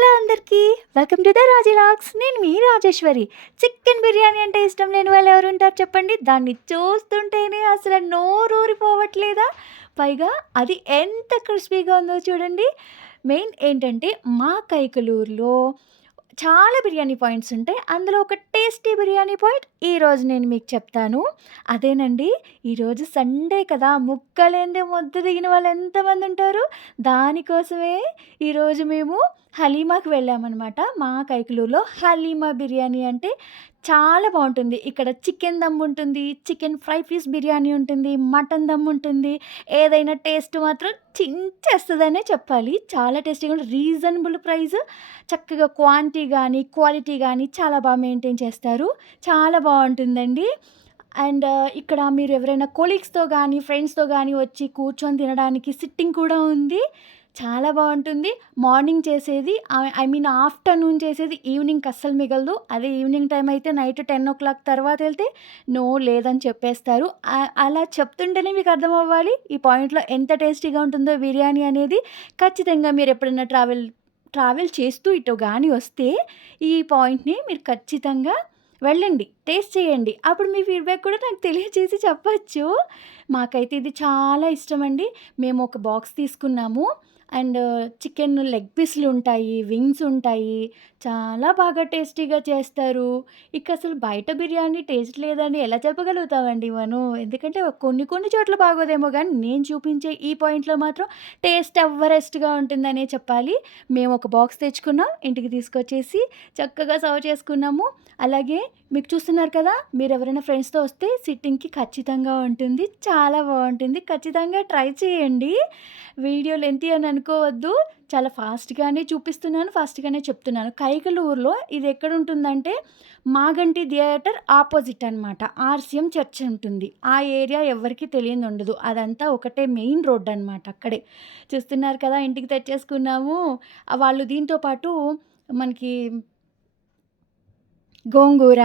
Hello అందరికీ. Welcome to the రాజీలాక్స్. నేను మీ రాజేశ్వరి. చికెన్ బిర్యానీ అంటే ఇష్టం లేని వాళ్ళు ఎవరుంటారు చెప్పండి? దాన్ని చూస్తుంటేనే అసలు నోరూరిపోవట్లేదా? పైగా అది ఎంత క్రిస్పీగా ఉందో చూడండి. మెయిన్ ఏంటంటే మా కైకలూరులో చాలా బిర్యానీ పాయింట్స్ ఉంటాయి. అందులో ఒక టేస్టీ బిర్యానీ పాయింట్ ఈరోజు నేను మీకు చెప్తాను. అదేనండి, ఈరోజు సండే కదా! ముక్కలేనిదే ముద్ద దిగని వాళ్ళు ఎంతమంది ఉంటారు? దానికోసమే ఈరోజు మేము హలీమాకి వెళ్ళామనమాట. మా కైకలూరులో హలీమా బిర్యానీ అంటే చాలా బావుంటుంది. ఇక్కడ చికెన్ దమ్ ఉంటుంది, చికెన్ ఫ్రై పీస్ బిర్యానీ ఉంటుంది, మటన్ దమ్ ఉంటుంది. ఏదైనా టేస్ట్ మాత్రం చించేస్తదనే చెప్పాలి. చాలా టేస్టీగా ఉంటుంది. రీజనబుల్ ప్రైస్, చక్కగా క్వాలిటీ గానీ చాలా మెయింటైన్ చేస్తారు. చాలా బావుంటుందండి. అండ్ ఇక్కడ మీరు ఎవరైనా కొలీగ్స్‌తో గానీ, ఫ్రెండ్స్‌తో గానీ వచ్చి కూర్చొని తినడానికి సిట్టింగ్ కూడా ఉంది. చాలా బావుంటుంది. మార్నింగ్ చేసేది ఐ మీన్ ఆఫ్టర్‌నూన్ చేసేది ఈవినింగ్‌కి అస్సలు మిగలదు. అదే ఈవినింగ్ టైమ్ అయితే నైట్ 10:00 తర్వాతెళ్తే నో లేదని చెప్పేస్తారు. అలా చెప్తుంటేనే మీకు అర్థమవ్వాలి ఈ పాయింట్‌లో ఎంత టేస్టీగా ఉంటుందో బిర్యానీ అనేది. ఖచ్చితంగా మీరెప్పుడైనా ట్రావెల్ చేస్తూ ఇటు గాని వస్తే ఈ పాయింట్‌ని మీరు ఖచ్చితంగా వెళ్ళండి. టేస్ట్ చేయండి. అప్పుడు మీ ఫీడ్‌బ్యాక్ కూడా నాకు తెలియజేసి చెప్పచ్చు. మాకైతే ఇది చాలా ఇష్టమండి. మేము ఒక బాక్స్ తీసుకున్నాము. అండ్ చికెన్ లెగ్ పీస్‌లుంటాయి, వింగ్స్ ఉంటాయి. చాలా బాగా టేస్టీగా చేస్తారు. ఇక అసలు బయట బిర్యానీ టేస్ట్ లేదని ఎలా చెప్పగలుగుతామండి మనం? ఎందుకంటే కొన్ని చోట్ల బాగోదేమో గానీ, నేను చూపించే ఈ పాయింట్‌లో మాత్రం టేస్ట్ ఎవరెస్ట్‌గా ఉంటుందనే చెప్పాలి. మేము ఒక బాక్స్ తెచ్చుకున్నాం. ఇంటికి తీసుకొచ్చేసి చక్కగా సర్వ్ చేసుకున్నాము. అలాగే మీకు చూస్తున్నారు కదా! మీరెవరైనా ఫ్రెండ్స్‌తో వస్తే సిట్టింగ్‌కి ఖచ్చితంగా ఉంటుంది. చాలా బావుంటుంది. ఖచ్చితంగా ట్రై చేయండి. వీడియో లెంతీ అని అనుకోవద్దు. చాలా ఫాస్ట్‌గానే చూపిస్తున్నాను. ఫాస్ట్‌గానే చెప్తున్నాను. కైకలూరులో ఇది ఎక్కడుంటుందంటే, మాగంటి థియేటర్ ఆపోజిట్ అనమాట. ఆర్‌సీఎం చర్చ్ ఉంటుంది. ఆ ఏరియా ఎవ్వరికీ తెలియనిదుండదు. అదంతా ఒకటే మెయిన్ రోడ్ అనమాట అక్కడే. చూస్తున్నారు కదా! ఇంటికి తెచ్చేసుకున్నాము. వాళ్ళు దీంతో పాటు మనకి గోంగూర,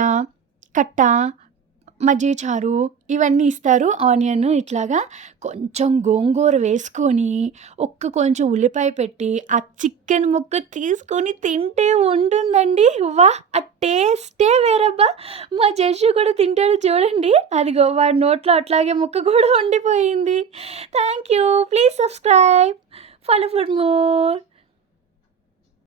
కట్ట, మజ్జిగ చారు ఇవన్నీ ఇస్తారు. ఆనియన్ ఇట్లాగా కొంచెం గోంగూర వేసుకొని, కొంచెం ఉల్లిపాయ పెట్టి, ఆ చికెన్ ముక్క తీసుకొని తింటే ఉంటుందండి. వాహ్! ఆ టేస్టే వేరబ్బా! మా జస్సు కూడా తింటాడు చూడండి. అదిగో వాడి నోట్లో అట్లాగే ముక్క కూడా ఉండిపోయింది. Thank you. Please subscribe. Follow for more.